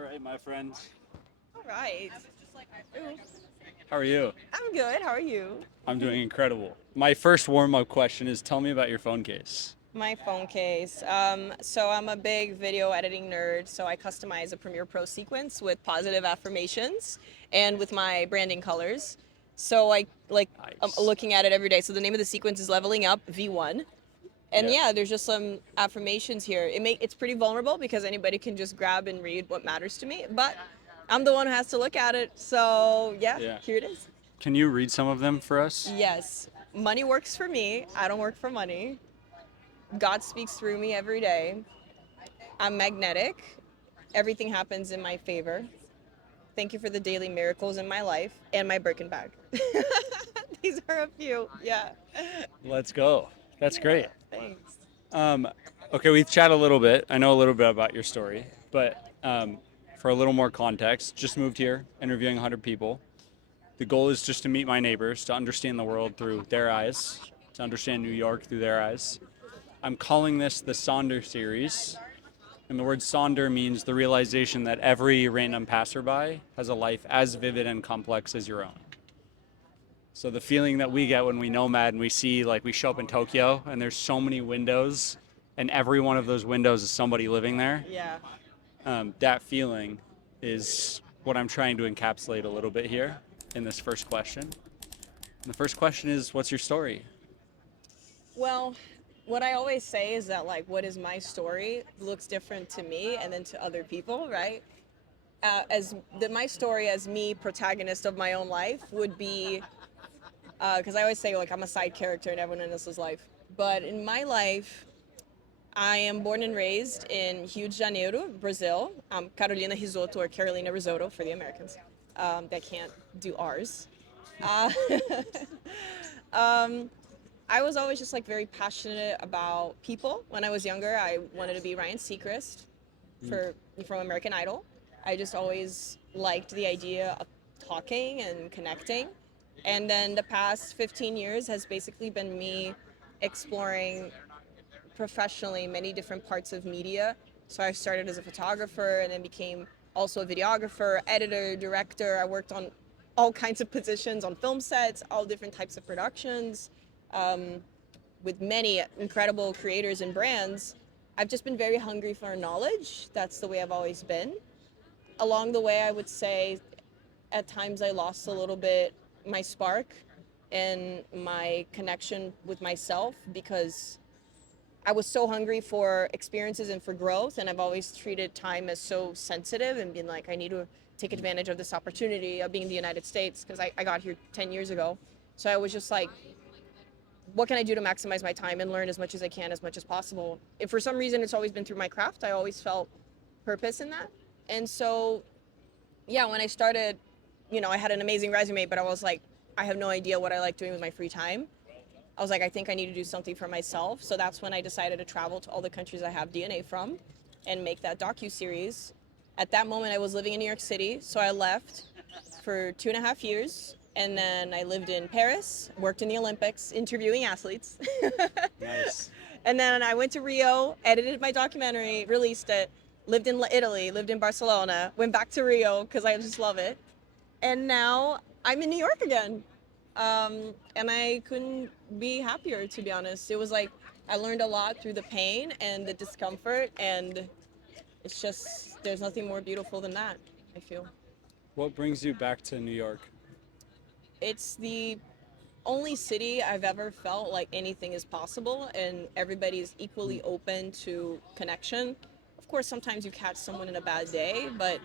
All right, my friend. All right. Ooh, How are you? I'm good. How are you? I'm doing incredible. My first warm-up question is tell me about your phone case. My phone case. So I'm a big video editing nerd, so I customize a Premiere Pro sequence with positive affirmations and with my branding colors. So I'm Nice. looking at it every day. So the name of the sequence is Leveling Up V1. And Yeah. yeah, there's just some affirmations here. It's pretty vulnerable because anybody can just grab and read what matters to me, but I'm the one who has to look at it. So yeah, Yeah. here it is. Can you read some of them for us? Yes, money works for me. I don't work for money. God speaks through me every day. I'm magnetic. Everything happens in my favor. Thank you for the daily miracles in my life and my Birkin bag. These are a few. Yeah. Let's go. That's great. Thanks. Um, okay, we've chatted a little bit. I know a little bit about your story, but for a little more context, just moved here, interviewing 100 people. The goal is just to meet my neighbors, to understand the world through their eyes, to understand New York through their eyes. I'm calling this the Sonder Series. And the word Sonder means the realization that every random passerby has a life as vivid and complex as your own. So the feeling that we get when we nomad and we see, like, we show up in Tokyo and there's so many windows and every one of those windows is somebody living there, Yeah. that feeling is what I'm trying to encapsulate a little bit here in this first question. And the first question is, what's your story? Well, what I always say is that like what is my story looks different to me and then to other people, right? My story as me protagonist of my own life would be because I always say like I'm a side character in everyone else's life. But in my life, I am born and raised in Rio de Janeiro, Brazil. Carolina Rizotto or Carolina Risotto for the Americans that can't do R's. Uh, um, I was always just like very passionate about people. When I was younger, I wanted to be Ryan Seacrest for from American Idol. I just always liked the idea of talking and connecting. And then the past 15 years has basically been me exploring professionally many different parts of media. So I started as a photographer and then became also a videographer, editor, director. I worked on all kinds of positions on film sets, all different types of productions, um, with many incredible creators and brands. I've just been very hungry for knowledge. That's the way I've always been. Along the way, I would say at times I lost a little bit my spark and my connection with myself because I was so hungry for experiences and for growth, and I've always treated time as so sensitive and been like, I need to take advantage of this opportunity of being in the United States because I got here 10 years ago. So I was just like, what can I do to maximize my time and learn as much as I can, as much as possible? If for some reason it's always been through my craft, I always felt purpose in that. And so, yeah, when I started, I had an amazing resume, but I was like, I have no idea what I like doing with my free time. I was like, I think I need to do something for myself. So that's when I decided to travel to all the countries I have DNA from and make that docu-series. At that moment, I was living in New York City, so I left for 2.5 years. And then I lived in Paris, worked in the Olympics, interviewing athletes. Nice. And then I went to Rio, edited my documentary, released it, lived in Italy, lived in Barcelona, went back to Rio because I just love it. And now I'm in New York again. And I couldn't be happier, to be honest. It was like I learned a lot through the pain and the discomfort, and it's just, there's nothing more beautiful than that, I feel. What brings you back to New York? It's the only city I've ever felt like anything is possible and everybody's equally open to connection. Of course, sometimes you catch someone in a bad day, but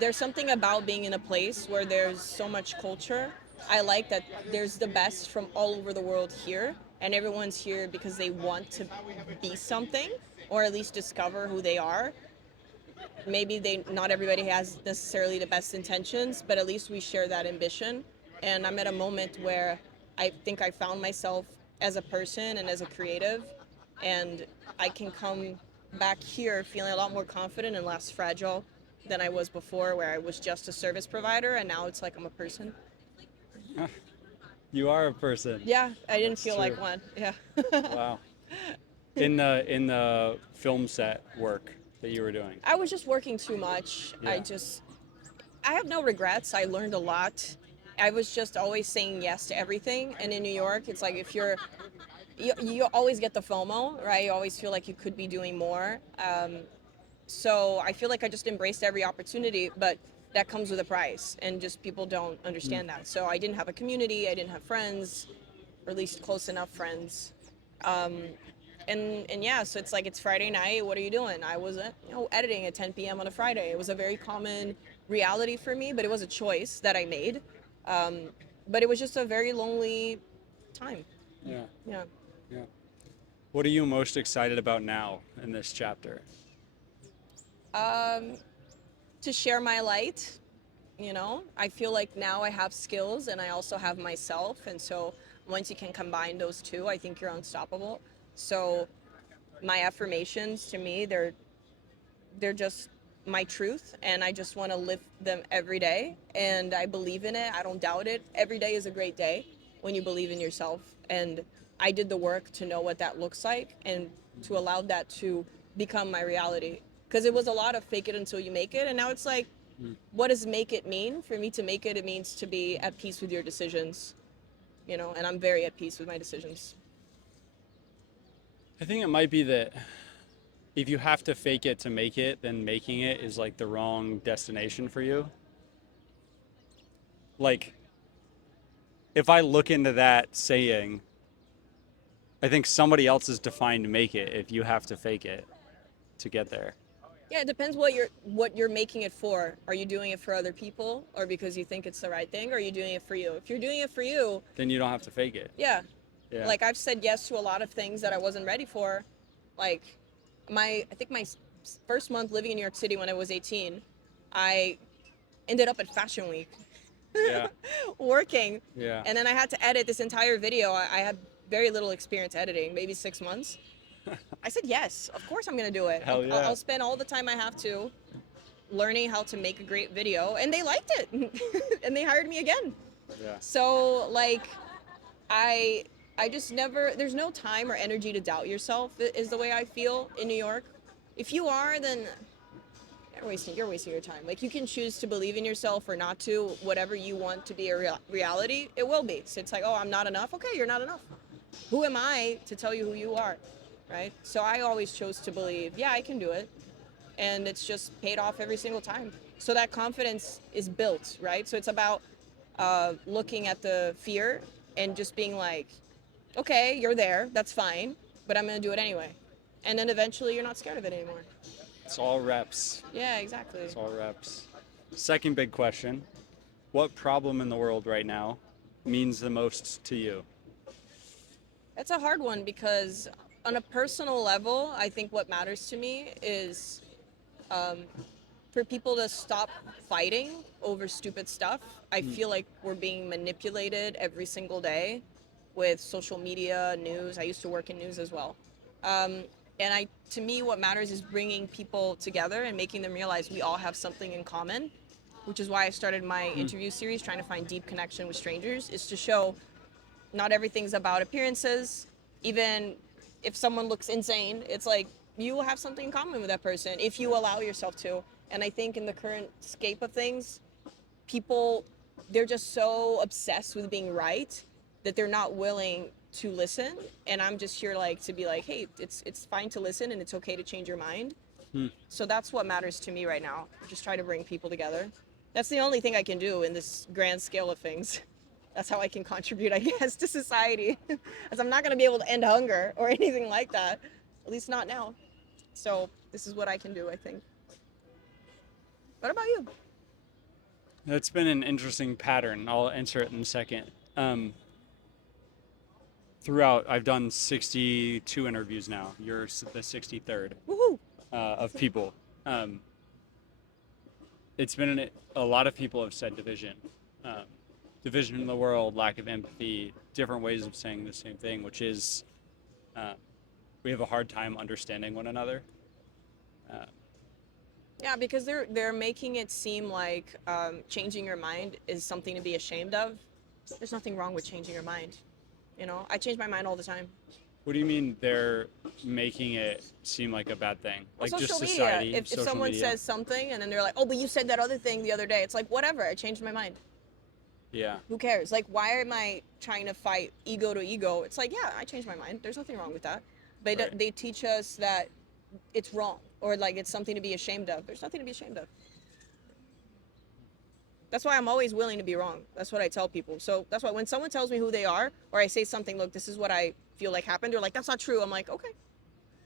there's something about being in a place where there's so much culture. I like that there's the best from all over the world here, and everyone's here because they want to be something or at least discover who they are. Maybe they not everybody has necessarily the best intentions, but at least we share that ambition. And I'm at a moment where I think I found myself as a person and as a creative, and I can come back here feeling a lot more confident and less fragile than I was before, where I was just a service provider, and now it's like I'm a person. You are a person. Yeah, I didn't That's feel true. like one. Yeah. Wow. In the film set work, that you were doing? I was just working too much. Yeah. I have no regrets. I learned a lot. I was just always saying yes to everything. And in New York, it's like if you always get the FOMO, right? You always feel like you could be doing more. So I feel like I just embraced every opportunity, but that comes with a price, and just people don't Mm. understand that. So I didn't have a community, I didn't have friends, or at least close enough friends. Um, and yeah, so it's like it's Friday night. What are you doing? I was editing at 10 p.m. on a Friday. It was a very common reality for me, but it was a choice that I made. Um, but it was just a very lonely time. Yeah. Yeah. Yeah. What are you most excited about now in this chapter? Um, to share my light, I feel like now I have skills and I also have myself, and so once you can combine those two, I think you're unstoppable. So my affirmations, to me, they're just my truth, and I just want to live them every day, and I believe in it. I don't doubt it. Every day is a great day when you believe in yourself, and I did the work to know what that looks like and to allow that to become my reality, because it was a lot of fake it until you make it, and now it's like, Mm. what does make it mean? For me to make it, it means to be at peace with your decisions, and I'm very at peace with my decisions. I think it might be that if you have to fake it to make it, then making it is like the wrong destination for you. Like, if I look into that saying, I think somebody else is defined to make it if you have to fake it to get there. Yeah, it depends what you're making it for. Are you doing it for other people, or because you think it's the right thing, or are you doing it for you? If you're doing it for you, Then you don't have to fake it. yeah. Yeah. Like I've said yes to a lot of things that I wasn't ready for. Like I think my first month living in New York City when I was 18, I ended up at Fashion Week Yeah. working, Yeah. and then I had to edit this entire video. I had very little experience editing, maybe 6 months. I said yes, of course I'm gonna do it. Hell yeah. I'll spend all the time I have to learning how to make a great video, and they liked it, and they hired me again. Yeah. So like, I I just never. There's no time or energy to doubt yourself. Is the way I feel in New York. If you are, then you're wasting your time. Like you can choose to believe in yourself or not to. Whatever you want to be a reality, it will be. So it's like, oh, I'm not enough. Okay, you're not enough. Who am I to tell you who you are, right? So I always chose to believe, yeah, I can do it, and it's just paid off every single time. So that confidence is built, right? So it's about looking at the fear and just being like, okay, you're there, that's fine, but I'm gonna do it anyway. And then eventually you're not scared of it anymore. It's all reps. Yeah, exactly. It's all reps. Second big question. What problem in the world right now means the most to you? That's a hard one because on a personal level, I think what matters to me is um, for people to stop fighting over stupid stuff. I feel like we're being manipulated every single day with social media, news. I used to work in news as well. Um, and to me, what matters is bringing people together and making them realize we all have something in common, which is why I started my interview series, trying to find deep connection with strangers, is to show not everything's about appearances. Even if someone looks insane, it's like you will have something in common with that person if you allow yourself to. And I think in the current scape of things, people, they're just so obsessed with being right that they're not willing to listen. And I'm just here like to be like, hey, it's fine to listen and it's okay to change your mind. Hmm. So that's what matters to me right now. Just try to bring people together. That's the only thing I can do in this grand scale of things. That's how I can contribute, I guess, to society. As I'm not going to be able to end hunger or anything like that, at least not now. So this is what I can do, I think. What about you? That's been an interesting pattern. I'll answer it in a second. Throughout, I've done 62 interviews now. You're the 63rd Woohoo! of people. Um, it's been a lot of people have said division. Um, Division in the world, lack of empathy, different ways of saying the same thing, which is uh, we have a hard time understanding one another. Uh, Yeah, because they're making it seem like changing your mind is something to be ashamed of. There's nothing wrong with changing your mind. I change my mind all the time. What do you mean they're making it seem like a bad thing? Well, Like just social media. society, If social someone media? says something and then they're like, oh, but you said that other thing the other day, it's like, whatever, I changed my mind. Yeah. Who cares? Like, why am I trying to fight ego to ego? It's like, yeah, I changed my mind. There's nothing wrong with that. But Right. they teach us that it's wrong or like it's something to be ashamed of. There's nothing to be ashamed of. That's why I'm always willing to be wrong. That's what I tell people. So that's why when someone tells me who they are or I say something, look, this is what I feel like happened, or like, that's not true. I'm like, okay.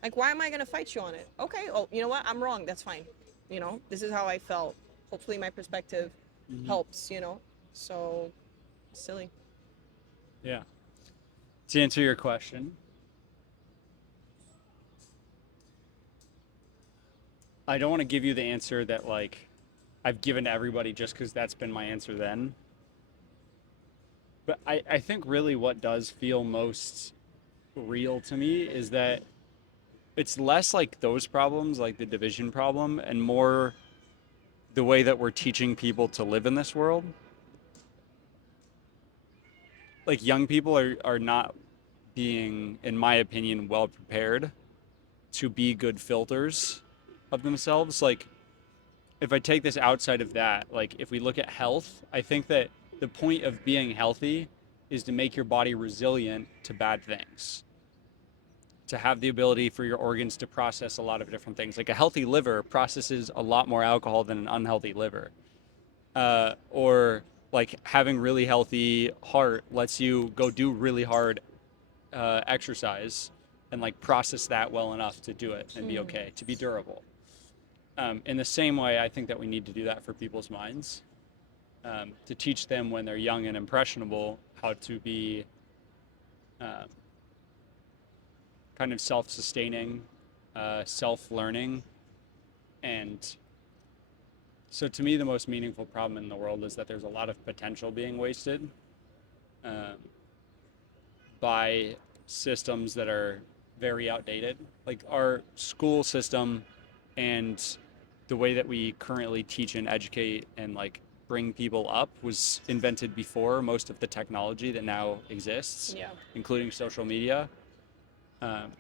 Like, why am I going to fight you on it? Okay. Oh, you know what? I'm wrong. That's fine. This is how I felt. Hopefully my perspective Hmm. helps. So silly. Yeah. To answer your question, I don't want to give you the answer that like I've given to everybody just because that's been my answer then. But I think really what does feel most real to me is that it's less like those problems, like the division problem, and more the way that we're teaching people to live in this world. Like young people are not being, in my opinion, well prepared to be good filters of themselves. Like if I take this outside of that, like if we look at health, I think that the point of being healthy is to make your body resilient to bad things, to have the ability for your organs to process a lot of different things. Like a healthy liver processes a lot more alcohol than an unhealthy liver. Or like having really healthy heart lets you go do really hard exercise and like process that well enough to do it and be Mm. okay, to be durable. In the same way, I think that we need to do that for people's minds, to teach them when they're young and impressionable how to be um, kind of self-sustaining, self-learning, and so to me, the most meaningful problem in the world is that there's a lot of potential being wasted um, by systems that are very outdated. Like our school system and the way that we currently teach and educate and like bring people up was invented before most of the technology that now exists, Yeah. including social media. Um,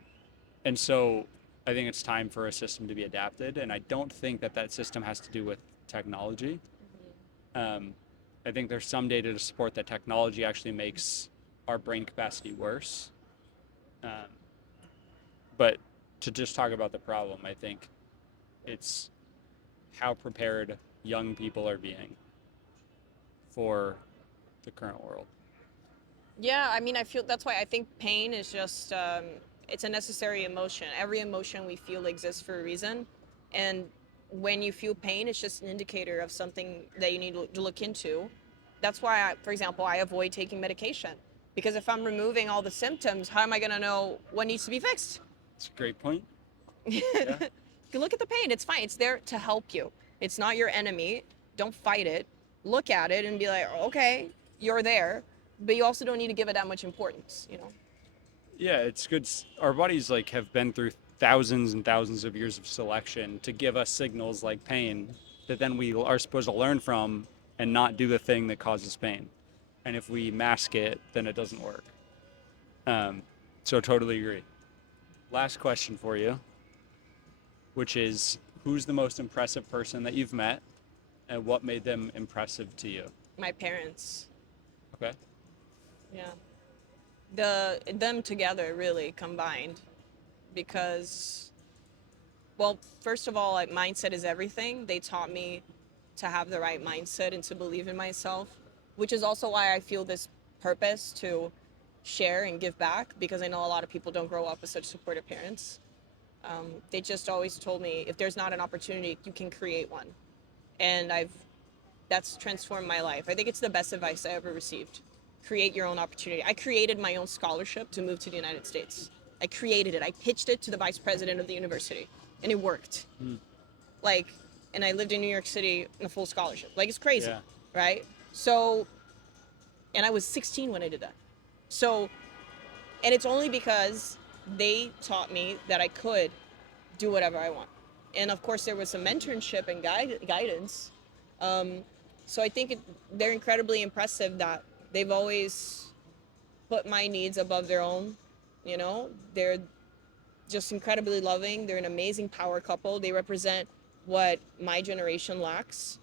and so I think it's time for a system to be adapted. And I don't think that that system has to do with technology. Um, I think there's some data to support that technology actually makes our brain capacity worse. Um, but to just talk about the problem, I think it's how prepared young people are being for the current world. Yeah, I mean, I feel that's why I think pain is just it's a necessary emotion. Every emotion we feel exists for a reason, and when you feel pain, it's just an indicator of something that you need to look into. That's why, for example, I avoid taking medication because if I'm removing all the symptoms, how am I going to know what needs to be fixed? It's a great point. Yeah. Look at the pain. It's fine. It's there to help you. It's not your enemy. Don't fight it. Look at it and be like, okay, you're there, but you also don't need to give it that much importance. Yeah, it's good. Our bodies like have been through thousands and thousands of years of selection to give us signals like pain that then we are supposed to learn from and not do the thing that causes pain. And if we mask it, then it doesn't work. Um, so totally agree. Last question for you, which is who's the most impressive person that you've met and what made them impressive to you? My parents, Okay. yeah, them together really combined, because, well, first of all, like mindset is everything. They taught me to have the right mindset and to believe in myself, which is also why I feel this purpose to share and give back, because I know a lot of people don't grow up with such supportive parents. They just always told me if there's not an opportunity, you can create one. And that's transformed my life. I think it's the best advice I ever received. Create your own opportunity. I created my own scholarship to move to the United States. I created it. I pitched it to the vice president of the university, and it worked. Mm. Like, and I lived in New York City on a full scholarship. Like, it's crazy, Yeah. right? So, and I was 16 when I did that. So, and it's only because they taught me that I could do whatever I want. And of course, there was some mentorship and guidance. Um, so I think they're incredibly impressive that they've always put my needs above their own. You know, they're just incredibly loving. They're an amazing power couple. They represent what my generation lacks,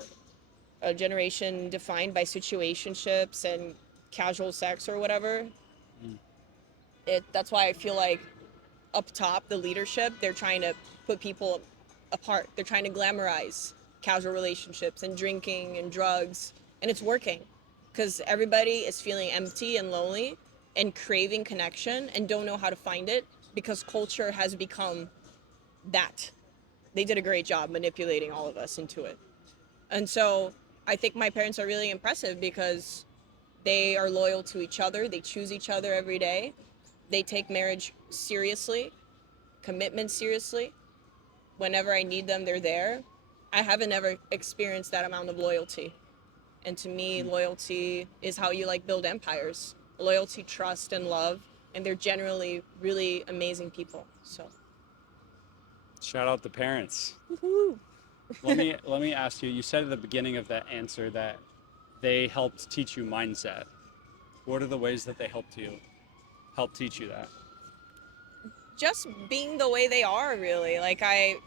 a generation defined by situationships and casual sex or whatever. That's why I feel like up top, the leadership, they're trying to put people apart. They're trying to glamorize casual relationships and drinking and drugs, and it's working because everybody is feeling empty and lonely and craving connection and don't know how to find it because culture has become that. They did a great job manipulating all of us into it. And so I think my parents are really impressive because they are loyal to each other. They choose each other every day. They take marriage seriously, commitment seriously. Whenever I need them, they're there. I haven't ever experienced that amount of loyalty. And to me, loyalty is how you like build empires. Loyalty, trust, and love. And they're generally really amazing people. So Shout out the parents. woohoo. Let me ask you. You said at the beginning of that answer that they helped teach you mindset. What are the ways that they help teach you that? Just being the way they are, really. Like I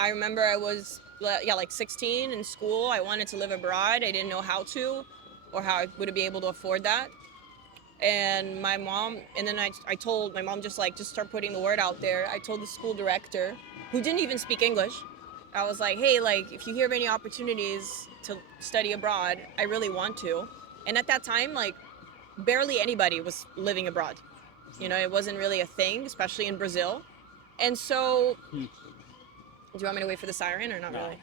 remember I was like 16 in school. I wanted to live abroad. I didn't know how to or how I would be able to afford that. And my mom, and then I told my mom, just start putting the word out there. I told the school director, who didn't even speak English. I was like, hey, like if you hear of any opportunities to study abroad, I really want to. And at that time, like barely anybody was living abroad. You know, it wasn't really a thing, especially in Brazil. And so, do you want me to wait for the siren or not No. really?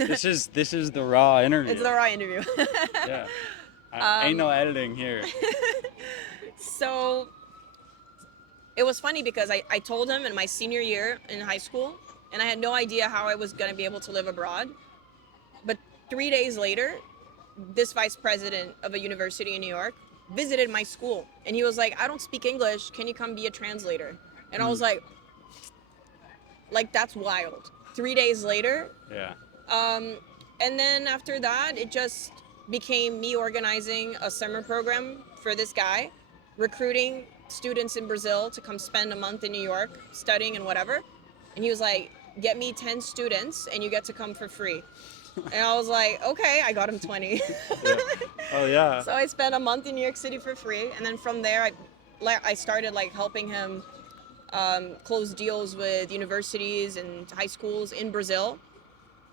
Okay. This is the raw interview. It's the raw interview. Yeah. Ain't no editing here. So it was funny because I told him in my senior year in high school, and I had no idea how I was going to be able to live abroad. But 3 days later, this vice president of a university in New York visited my school, and he was like, I don't speak English. Can you come be a translator? And I was like, that's wild. 3 days later. Yeah. And then after that, it just became me organizing a summer program for this guy, recruiting students in Brazil to come spend a month in New York studying and whatever. And he was like, get me 10 students and you get to come for free. And I was like, okay, I got him 20. Yeah. Oh yeah. So I spent a month in New York City for free. And then from there, I started like helping him close deals with universities and high schools in Brazil.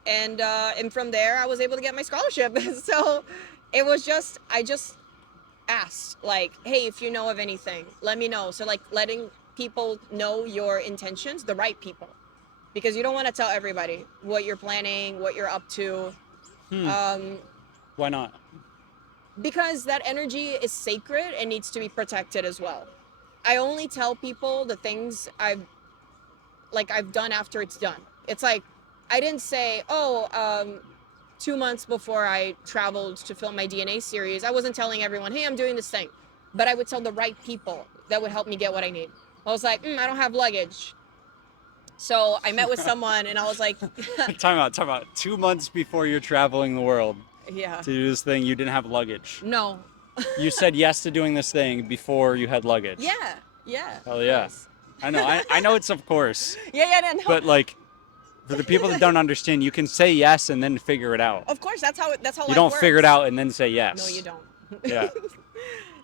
And from there I was able to get my scholarship. So it was just I just asked like, hey, if you know of anything, let me know. So like letting people know your intentions, the right people, because you don't want to tell everybody what you're planning, what you're up to. Why not? Because that energy is sacred and needs to be protected as well. I only tell people the things I've done after it's done. It's like I didn't say, 2 months before I traveled to film my DNA series, I wasn't telling everyone, hey, I'm doing this thing. But I would tell the right people that would help me get what I need. I was like, I don't have luggage. So I met with someone and I was like, Time out. 2 months before you're traveling the world yeah, to do this thing, you didn't have luggage. no. You said yes to doing this thing before you had luggage. Yeah. Hell yeah. I know. I know it's of course. Yeah, no. But like, for the people that don't understand, you can say yes and then figure it out. Of course, that's how You life don't works. figure it out and then say yes. No, you don't. Yeah.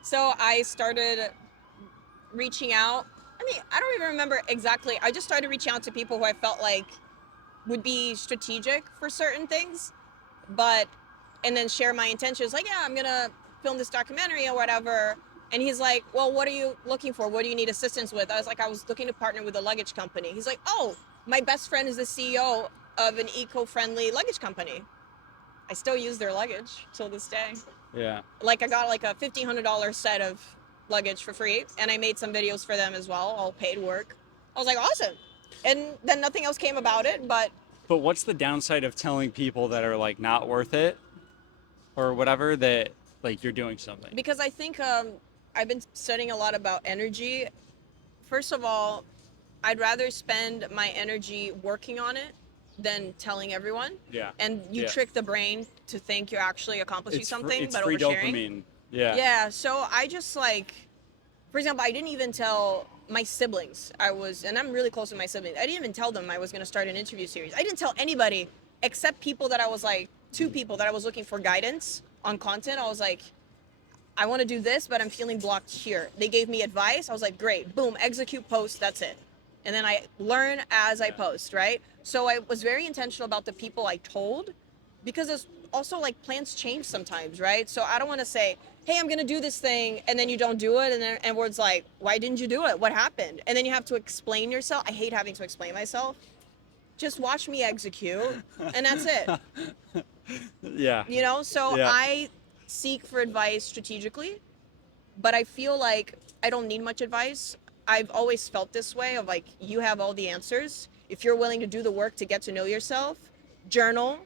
So I started reaching out. I mean, I don't even remember exactly. I just started reaching out to people who I felt like would be strategic for certain things, and then share my intentions. Like, yeah, I'm gonna film this documentary or whatever. And he's like, well, what are you looking for? What do you need assistance with? I was like, I was looking to partner with a luggage company. He's like, oh, my best friend is the CEO of an eco-friendly luggage company. I still use their luggage till this day. Yeah. Like I got like a $1,500 set of luggage for free, and I made some videos for them as well, all paid work. I was like, awesome. And then nothing else came about it, but what's the downside of telling people that are like not worth it or whatever that like you're doing something? because I think I've been studying a lot about energy. First of all, I'd rather spend my energy working on it than telling everyone. Yeah. And you trick the brain to think you're actually accomplishing something, it's but free oversharing. dopamine. Yeah. Yeah, so I just like For example, I didn't even tell my siblings and I'm really close with my siblings. I didn't even tell them I was going to start an interview series. I didn't tell anybody except people that I was like, two people that I was looking for guidance on content. I was like, I want to do this, but I'm feeling blocked here. They gave me advice. I was like, great, boom, execute, post, that's it. And then I learn as I post, right? So I was very intentional about the people I told, because it's also like plans change sometimes, right? So I don't want to say, hey, I'm going to do this thing, and then you don't do it. And then everyone's like, why didn't you do it? What happened? And then you have to explain yourself. I hate having to explain myself. Just watch me execute, and that's it. Yeah. You know, so Yeah. I seek for advice strategically, but I feel like I don't need much advice. I've always felt this way of like, you have all the answers. If you're willing to do the work to get to know yourself, journal,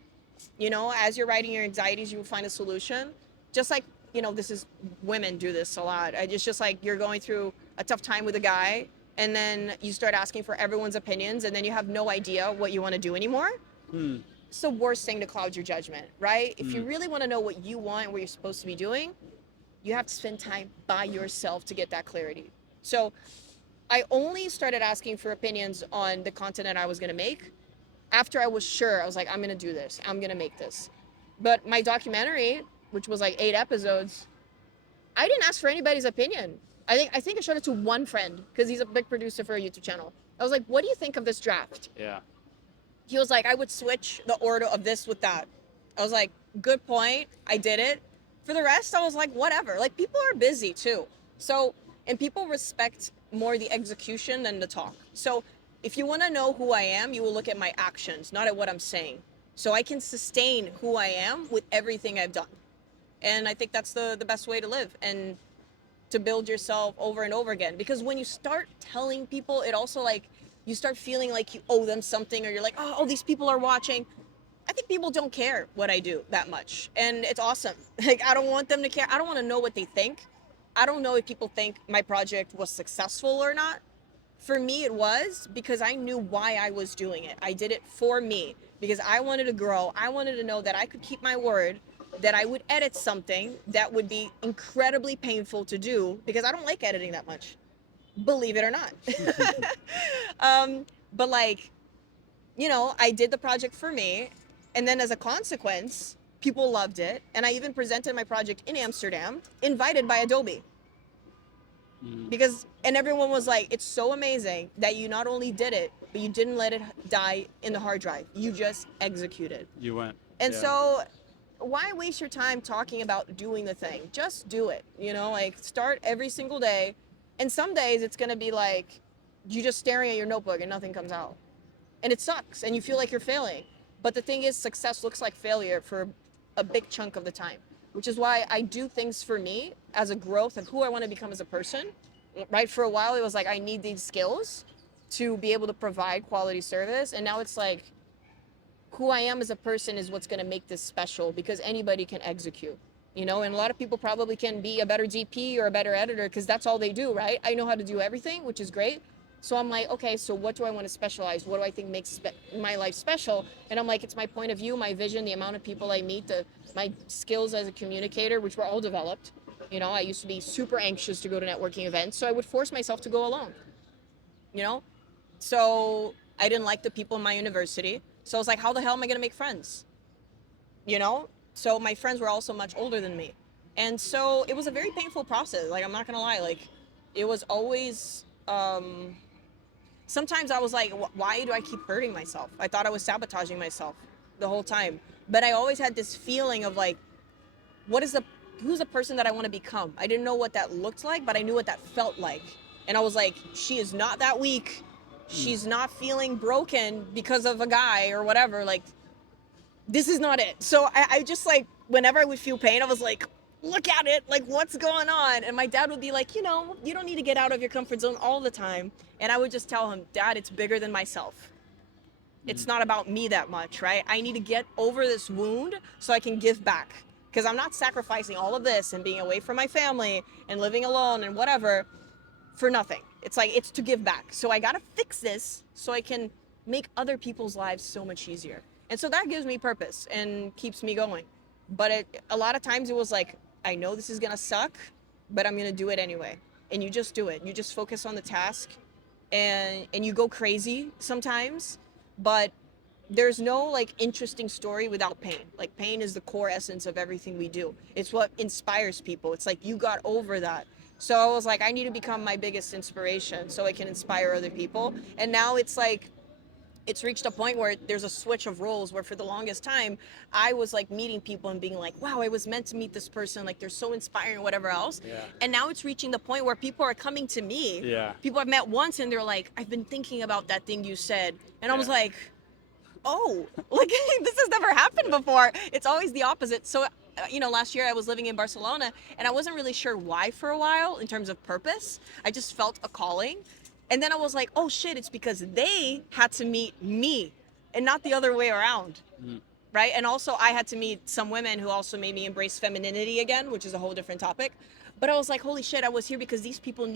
as you're writing your anxieties, you will find a solution. Just like, this is, women do this a lot. It's just like you're going through a tough time with a guy, and then you start asking for everyone's opinions, and then you have no idea what you want to do anymore. It's the worst thing to cloud your judgment, right? If you really want to know what you want and what you're supposed to be doing, you have to spend time by yourself to get that clarity. So I only started asking for opinions on the content that I was going to make after I was sure. I was like, I'm going to do this. I'm going to make this. But my documentary, which was like 8 episodes, I didn't ask for anybody's opinion. I think I showed it to one friend because he's a big producer for a YouTube channel. I was like, what do you think of this draft? Yeah. He was like, I would switch the order of this with that. I was like, good point. I did it. For the rest, I was like, whatever. Like, people are busy too. So, and people respect more the execution than the talk. So, if you want to know who I am, you will look at my actions, not at what I'm saying. So, I can sustain who I am with everything I've done. And I think that's the best way to live and to build yourself over and over again. Because when you start telling people, it also like, you start feeling like you owe them something, or you're like, oh, these people are watching. I think people don't care what I do that much. And it's awesome. Like, I don't want them to care. I don't want to know what they think. I don't know if people think my project was successful or not. For me, it was, because I knew why I was doing it. I did it for me because I wanted to grow. I wanted to know that I could keep my word, that I would edit something that would be incredibly painful to do because I don't like editing that much, believe it or not. But like, I did the project for me. And then as a consequence, people loved it. And I even presented my project in Amsterdam, invited by Adobe. Because, and everyone was like, it's so amazing that you not only did it, but you didn't let it die in the hard drive. You just executed. You went. And Yeah. so why waste your time talking about doing the thing? Just do it. Like, start every single day. And some days it's going to be like you just staring at your notebook and nothing comes out. And it sucks and you feel like you're failing. But the thing is, success looks like failure for a big chunk of the time, which is why I do things for me as a growth of who I want to become as a person. Right? For a while, it was like, I need these skills to be able to provide quality service. And now it's like, who I am as a person is what's going to make this special, because anybody can execute. And a lot of people probably can be a better DP or a better editor because that's all they do, right? I know how to do everything, which is great. So I'm like, okay, so what do I want to specialize? What do I think makes my life special? And I'm like, it's my point of view, my vision, the amount of people I meet, my skills as a communicator, which were all developed. I used to be super anxious to go to networking events, so I would force myself to go alone. So I didn't like the people in my university. So I was like, how the hell am I going to make friends? So my friends were also much older than me. And so it was a very painful process. Like, I'm not going to lie. Like, it was always, sometimes I was like, why do I keep hurting myself? I thought I was sabotaging myself the whole time. But I always had this feeling of like, who's the person that I want to become? I didn't know what that looked like, but I knew what that felt like. And I was like, she is not that weak. She's not feeling broken because of a guy or whatever. Like, this is not it. So I just, like, whenever I would feel pain, I was like, look at it. Like, what's going on? And my dad would be like, you don't need to get out of your comfort zone all the time. And I would just tell him, Dad, it's bigger than myself. It's not about me that much, right? I need to get over this wound so I can give back. Because I'm not sacrificing all of this and being away from my family and living alone and whatever for nothing. It's like, it's to give back. So I got to fix this so I can make other people's lives so much easier. And so that gives me purpose and keeps me going. But a lot of times it was like, I know this is going to suck, but I'm going to do it anyway. and you just do it. You just focus on the task, and you go crazy sometimes, but there's no like interesting story without pain. Like pain is the core essence of everything we do. It's what inspires people. It's like you got over that. So I was like, I need to become my biggest inspiration so I can inspire other people. And now it's like it's reached a point where there's a switch of roles where for the longest time I was like meeting people and being like, wow, I was meant to meet this person, like they're so inspiring or whatever else. Yeah. And now it's reaching the point where people are coming to me. Yeah. People I've met once and they're like, I've been thinking about that thing you said. And I was Yeah. like, oh, like this has never happened before. It's always the opposite. So last year I was living in Barcelona and I wasn't really sure why for a while in terms of purpose. I just felt a calling. And then I was like, oh shit, it's because they had to meet me and not the other way around. Right? And also I had to meet some women who also made me embrace femininity again, which is a whole different topic. But I was like, holy shit, I was here because these people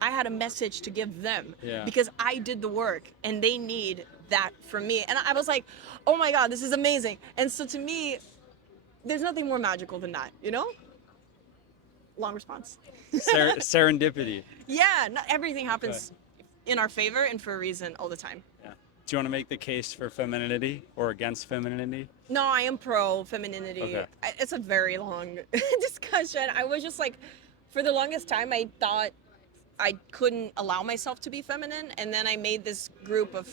I had a message to give them. Yeah. Because I did the work and they need that from me. And I was like, oh my God, this is amazing. And so to me, there's nothing more magical than that, you know? Long response. Serendipity. Yeah, not everything happens in our favor and for a reason all the time. Yeah. Do you want to make the case for femininity or against femininity? No, I am pro femininity. Okay. It's a very long discussion. I was just like, for the longest time, I thought I couldn't allow myself to be feminine. And then I made this group of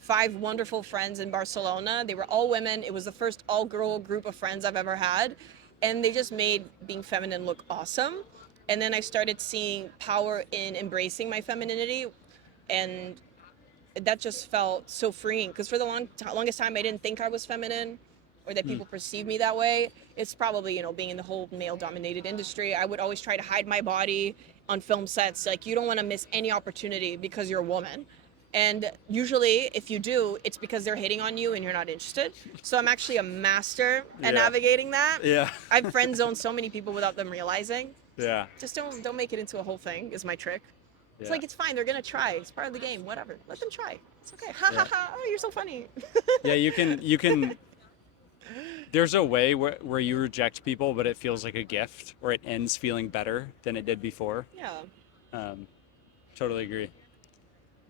5 wonderful friends in Barcelona. They were all women. It was the first all-girl group of friends I've ever had. And they just made being feminine look awesome. And then I started seeing power in embracing my femininity. And that just felt so freeing. Because for the longest time, I didn't think I was feminine or that people perceive me that way. It's probably, being in the whole male-dominated industry. I would always try to hide my body on film sets. Like, you don't want to miss any opportunity because you're a woman. And usually, if you do, it's because they're hitting on you and you're not interested. So I'm actually a master at navigating that. Yeah. I've friend zoned so many people without them realizing. Yeah. Just don't make it into a whole thing is my trick. It's Yeah. like, it's fine. They're going to try. It's part of the game. Whatever. Let them try. It's okay. Ha ha ha. Oh, you're so funny. Yeah, you can there's a way where you reject people, but it feels like a gift, or it ends feeling better than it did before. Yeah. Totally agree.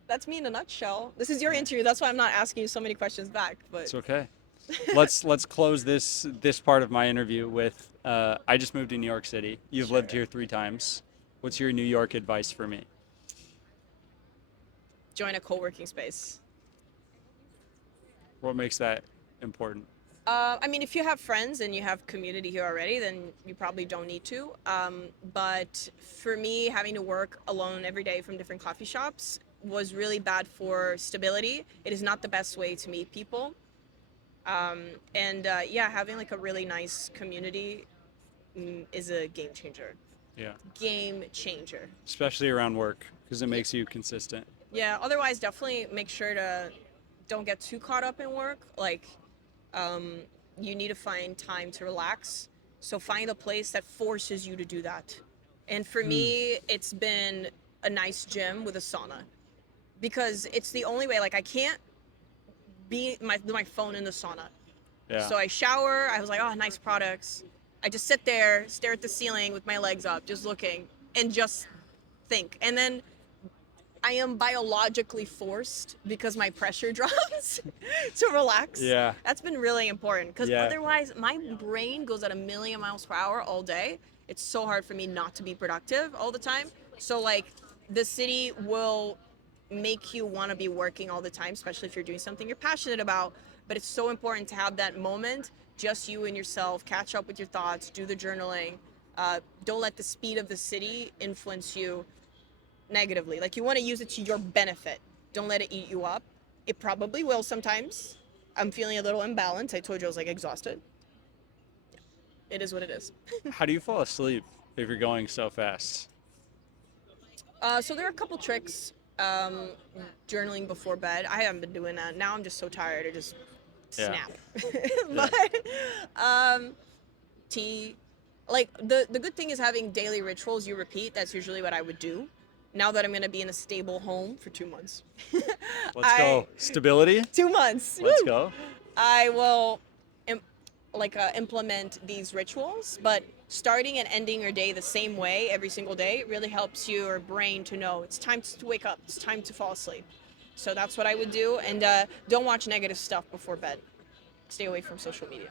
That's me in a nutshell. This is your interview. That's why I'm not asking you so many questions back. But It's okay. Let's close this part of my interview with I just moved to New York City. You've lived here 3 times. What's your New York advice for me? join a co-working space. What makes that important? I mean, if you have friends and you have community here already, then you probably don't need to. But for me, having to work alone every day from different coffee shops was really bad for stability. It is not the best way to meet people. Yeah, having like a really nice community is a game changer. Yeah. Game changer. Especially around work, because it makes you consistent. Yeah, otherwise definitely make sure to don't get too caught up in work. Like, you need to find time to relax. So find a place that forces you to do that. And for me, it's been a nice gym with a sauna, because it's the only way. Like, I can't be my phone in the sauna. Yeah. So I shower. I was like, oh, nice products. I just sit there, stare at the ceiling with my legs up, just looking and just think. And then I am biologically forced, because my pressure drops, to relax. Yeah. That's been really important, because otherwise my brain goes at 1,000,000 miles per hour all day. It's so hard for me not to be productive all the time. So like, the city will make you want to be working all the time, especially if you're doing something you're passionate about. But it's so important to have that moment, just you and yourself, catch up with your thoughts, do the journaling. Don't let the speed of the city influence you negatively. Like, you want to use it to your benefit. Don't let it eat you up. It probably will sometimes. I'm feeling a little imbalanced. I told you I was like exhausted. It is what it is. How do you fall asleep if you're going so fast? So there are a couple tricks. Journaling before bed. I haven't been doing that. Now I'm just so tired. I just snap. But tea. Like, the good thing is having daily rituals you repeat. That's usually what I would do. Now that I'm going to be in a stable home for 2 months. Let's go. Stability? 2 months. Let's Woo! go. I will implement these rituals, but starting and ending your day the same way every single day really helps your brain to know it's time to wake up, it's time to fall asleep. So that's what I would do, and don't watch negative stuff before bed. Stay away from social media.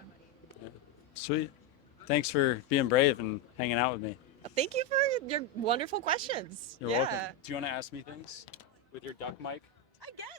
Sweet. Thanks for being brave and hanging out with me. Thank you for your wonderful questions. You're welcome. Do you want to ask me things with your duck mic? I guess.